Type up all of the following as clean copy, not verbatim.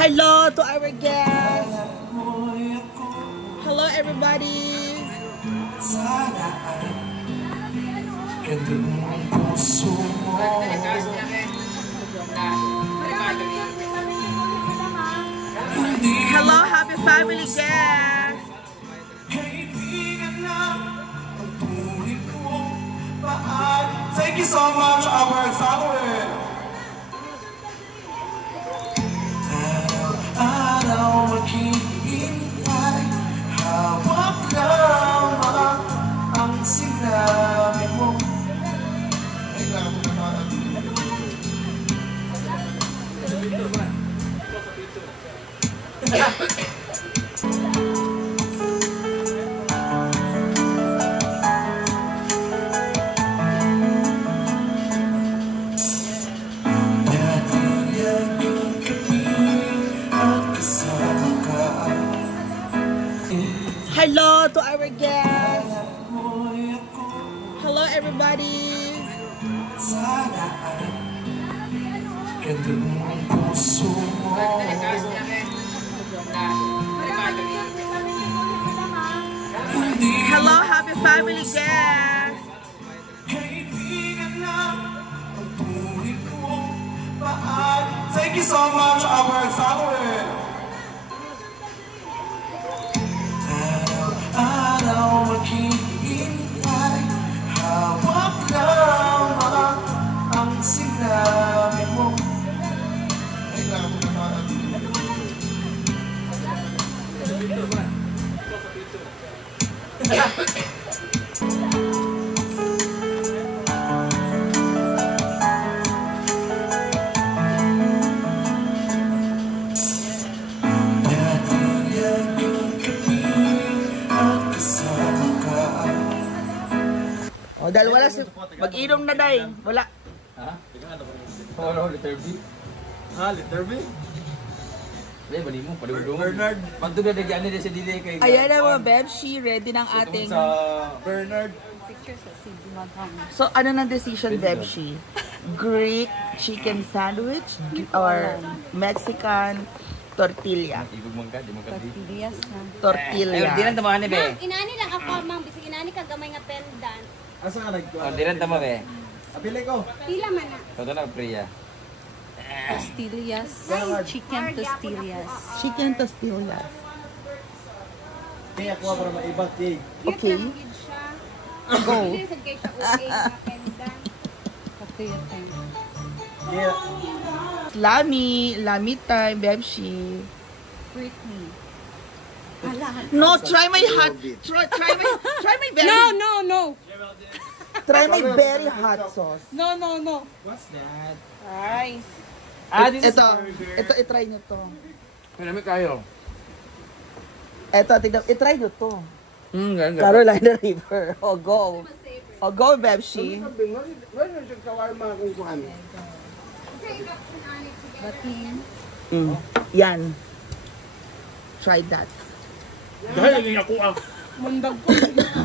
Hello to our guests. Hello everybody. Hello, happy family guests. Thank you so much, our followers. Hello to our guests. Hello everybody. Hello, happy family guests. Thank you so much, our followers. Oh, dahil wala si mag-inom na day. Wala. Ha? Ano, letter B? Ha, letter B? Ay, bali mo, paludong. Bernard. Pagtuga na gani din sa dili kay... Ayan na mga Bebshi, ready ng ating... Sa... Bernard. So, ano ng decision, Bebshi? Greek chicken sandwich or Mexican tortilla? Ibig mong ka, di mo ka di. Tortillas na. Tortilla. Ay, di lang tamahan ni be. Inani lang ako, ma'am. Bisig inani ka gamay nga pendant. Asa ka nagkuha? Oh, di lang tama be. Apili ko. Pila man na. Toto na, Priya. Tostillas. Chicken tostillas. Chicken tortillas. Kaya kuha para maibag cake. Okay. Cute lang gid siya. Go. Pili sa kay siya okay nga pendant. Okay, okay. Yeah. Lami time, Bebshi. Britney. No, try my hot. Try my very. No. Try my very hot sauce. No. What's that? Rice. Ito, i-try nyo to. Pinamit kayo. Ito, tignan, i-try nyo to. Ganda. Carolina River. Oh, go. Oh, go, Bebshi. Batin. Yan. Try that. Mandag ko,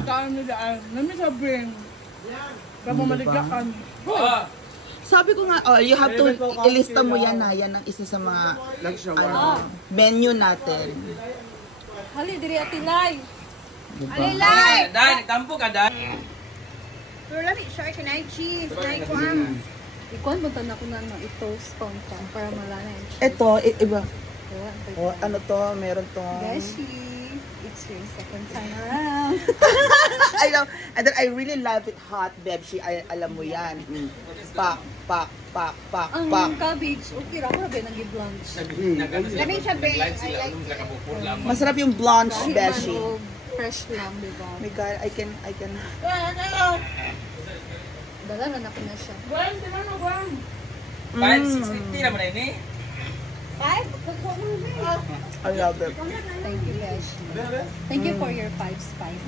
kaan nila ay, nami sabihin, kaya maliglaan. Sabi ko nga, oh, you have to ilista mo yan na. Yan ang isa sa mga menu natin. Hali, diri atilay. Diba? Dahil, nagtampo ka dahil. Pero lami, shark and cheese. Nay ko am. Ikuan mo tanan ko na i-toast tong para malana yung cheese. Ito, iba. Oh, ano to? Meron to. Beshi, it's your second time around. I know. And then I really love it hot, Bebshi. Alam mo yan. Pak. Ang cabbage, okay ra ko ba nang i-blanch. Lami siya be. Masarap yung blanche, Bebshi. Fresh lang, diba? Oh my God, I can. Dala na ko na siya. Gwen, tinan mo, Gwen. 5.650 naman na ini. 5? I love it. Thank you, Beshi. Thank you for your 5 spice.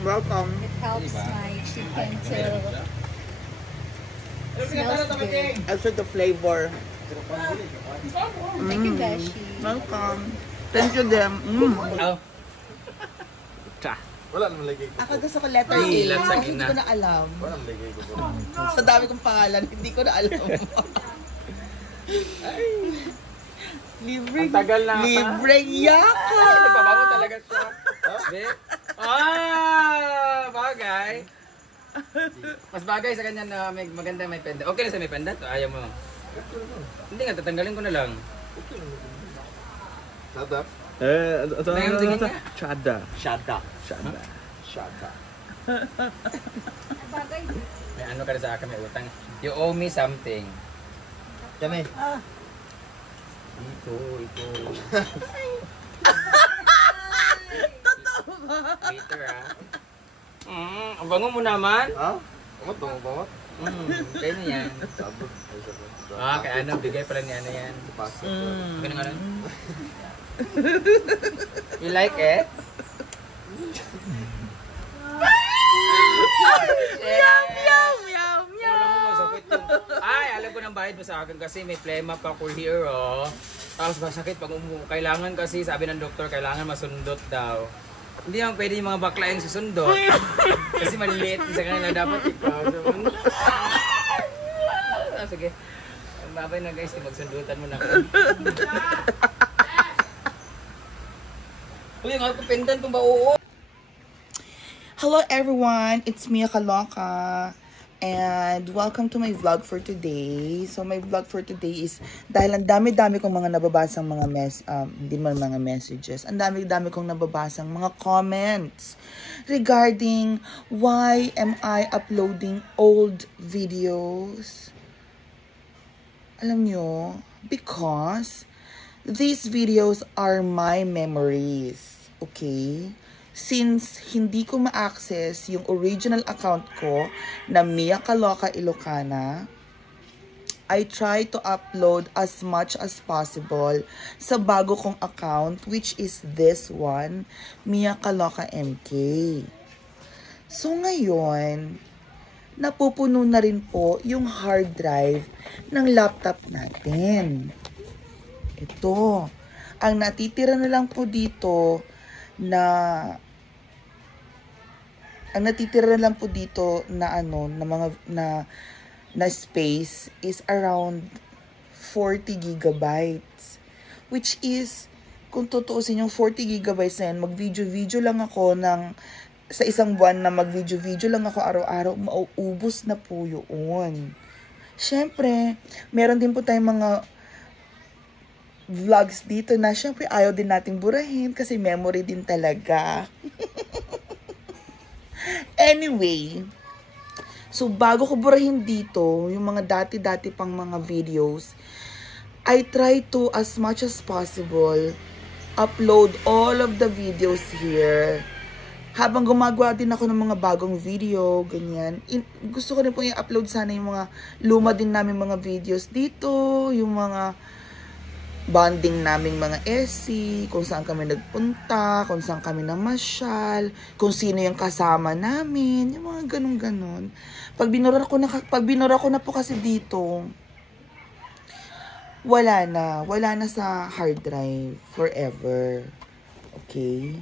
Welcome. It helps my chicken to smells good. Also the flavor. Thank you, Beshi. Welcome. Thank you, them. Oh. Ta. Wala naman lagay ko. Ako gusto ko letter A. Ilan sa Kasi hindi gina? ko na alam. Wala naman lagay ko. Sa dami kong pangalan, hindi ko na alam. Ang tagal na. Libreng yaka! Nagpabango talaga siya. Be? Bagay. Mas bagay sa kanya na may maganda may pendant. Okay na sa may pendant? Ayaw mo. Hindi nga, tatanggalin ko na lang. Shada. Shada. Bagay. May ano ka na sa akin, may utang. You owe me something. Kami. Ito. Later ang bango mo naman. Ha? Bangot. Kaya na yan. Sabot. Kaya ano, bigay pala ni ano yan. Ganun nga lang. You like it? Yum! Alam mo, masakit yung... Ay, alam ko ng bayad mo sa akin kasi may plema pa ko here, oh. Tapos masakit pag kailangan kasi, sabi ng doktor, kailangan masundot daw. Hindi naman pwede yung mga bakla yung susundot. Kasi maliliit sa kanila dapat ikaw. Sige. Babay na guys, magsundutan mo na. Uy, ang ako pendant kung ba oo. Hello everyone, it's Mia Kaloka and welcome to my vlog for today. So my vlog for today is dahil ang dami-dami kong mga nababasang mga hindi man mga messages, ang dami-dami kong nababasang mga comments regarding why am I uploading old videos. Alam nyo, because these videos are my memories, okay? Since hindi ko ma-access yung original account ko na Mia Kaloka Ilocana, I try to upload as much as possible sa bago kong account, which is this one, Mia Kaloka MK. So ngayon, napupuno na rin po yung hard drive ng laptop natin. Ito, ang natitira na lang po dito na na space is around 40 gigabytes, which is kung tutuusin yung 40 gigabytes na yan, mag-video lang ako sa isang buwan na mag-video lang ako araw-araw, mauubos na po yun. Syempre, meron din po tayong mga vlogs dito na syempre ayaw din nating burahin kasi memory din talaga. Anyway, so bago ko burahin dito, yung mga dati-dati pang mga videos, I try to as much as possible upload all of the videos here. Habang gumagawa din ako ng mga bagong video, ganyan. Gusto ko rin po i-upload sana yung mga luma din namin mga videos dito, yung mga bonding naming mga SC, kung saan kami nagpunta, kung saan kami namasyal, kung sino yung kasama namin, yung mga ganun-ganon. Pag binura ko na po kasi dito, wala na sa hard drive forever. Okay?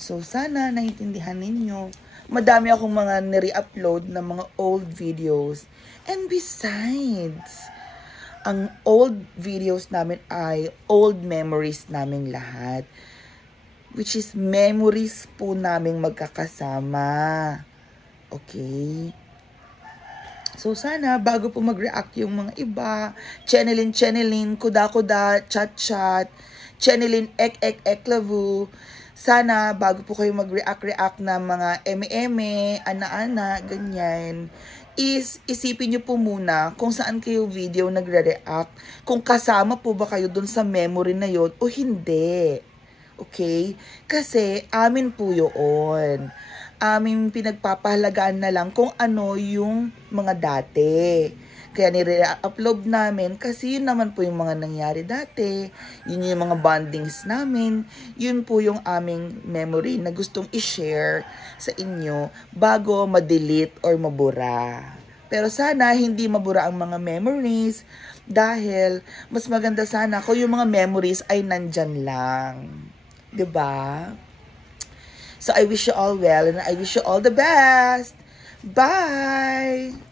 So sana naintindihan ninyo. Madami akong mga nire-upload na mga old videos. And besides, ang old videos namin ay old memories namin lahat. Which is memories po naming magkakasama. Okay? So sana, bago po mag-react yung mga iba, channelin, kuda, chat, channelin, ek-lavu, sana, bago po kayo mag-react na mga eme, ana-ana, ganyan, is isipin nyo po muna kung saan kayo video nagre-react, kung kasama po ba kayo dun sa memory na yon o hindi. Okay? Kasi amin po yun. Aming pinagpapahalagaan na lang kung ano yung mga dati. Kaya nire-upload namin kasi yun naman po yung mga nangyari dati. Yun yung mga bondings namin. Yun po yung aming memory na gustong i-share sa inyo bago ma-delete or mabura. Pero sana hindi mabura ang mga memories dahil mas maganda sana kung yung mga memories ay nandyan lang. 'Di ba? So I wish you all well and I wish you all the best. Bye!